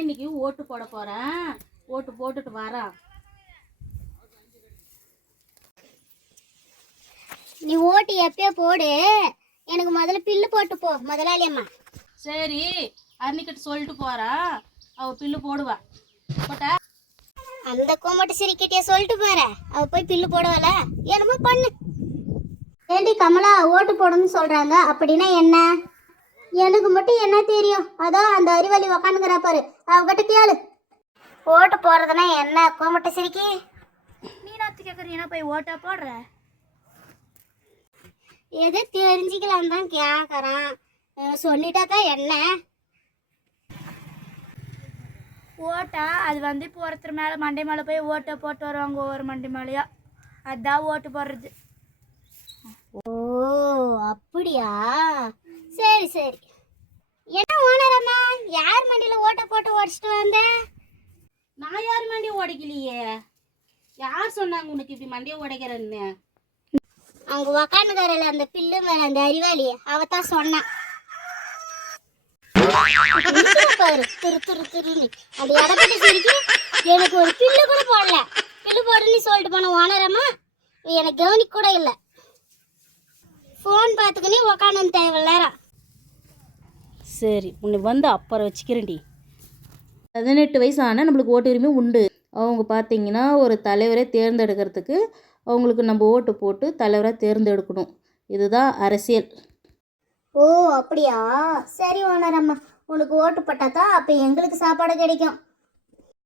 இன்னைக்கு ஓட்டு போட போகிறேன் ஓட்டு போட்டுட்டு வரேன். நீ ஓட்டு எப்பயோ போடு. எனக்கு முதல்ல பில்லு போட்டு போ முதலாளி அம்மா. சரி அன்னிக்கிட்ட சொல்லிட்டு போகிறேன் அவள் பில்லு போடுவா. போட்டா? அந்த கோமட்டு சிரிக்கிட்டே சொல்லிட்டு போற. அவ போய் பில்லு போடுவாள? என்னமோ பண்ணு. ஏண்டி கமலா ஓட்டு போடணும்னு சொல்றாங்க. அப்படின்னா என்ன? எனக்கு மட்டும் என்ன தெரியும்? அதோ அந்த அறிவாளி உக்காந்துக்கிறா பாரு. அவகிட்ட கேளு. ஓட்டு போடுறதுனா என்ன? கோமட்ட சிரிக்கி. நீ நாத்து கேட்குறீங்கன்னா போய் ஓட்டா போடுற? எது தெரிஞ்சுக்கலாம் தான் கேட்குறான் சொல்லிட்டாக்கா என்ன? ஓட்டா அது வந்து இப்போ ஒருத்தர் மேலே மண்டை மேலே போய் ஓட்டை போட்டு வருவாங்க ஒவ்வொரு மண்டை மேலேயா அதான் ஓட்டு போடுறது. ஓ அப்படியா? சரி. சரி என்ன ஓனரம்மா யார் மண்டியில் ஓட்டை போட்டு உடச்சிட்டு வந்த? நான் யார் மண்டியை உடைக்கலையே யார் சொன்னாங்க உனக்கு இப்படி மண்டியை உடைக்கிறேன்னு அவங்க உக்காந்துக்காரல அந்த பில்லு மேல அந்த அறிவாளி. அவ தான் சொன்னான். பாரு திரு திரு திருன்னு. அது இடப்பட்டு சிரிக்கி எனக்கு ஒரு பில்லு கூட போடல. பில்லு போடுன்னு சொல்லிட்டு போன ஓனரம்மா எனக்கு கவனிக்க கூட இல்லை. ஃபோன் பார்த்துக்கினே உக்காந்து தேவையில்ல. நேரம் சரி உன்னை வந்து அப்புறம் வச்சுக்கிறேன்டி. பதினெட்டு வயசு ஆனால் நம்மளுக்கு ஓட்டு உரிமை உண்டு. அவங்க பார்த்தீங்கன்னா ஒரு தலைவரை தேர்ந்தெடுக்கிறதுக்கு அவங்களுக்கு நம்ம ஓட்டு போட்டு தலைவரை தேர்ந்தெடுக்கணும். இதுதான் அரசியல். ஓ அப்படியா? சரி ஓனரம்மா உனக்கு ஓட்டு போட்டாக்கா அப்போ எங்களுக்கு சாப்பாடு கிடைக்கும்.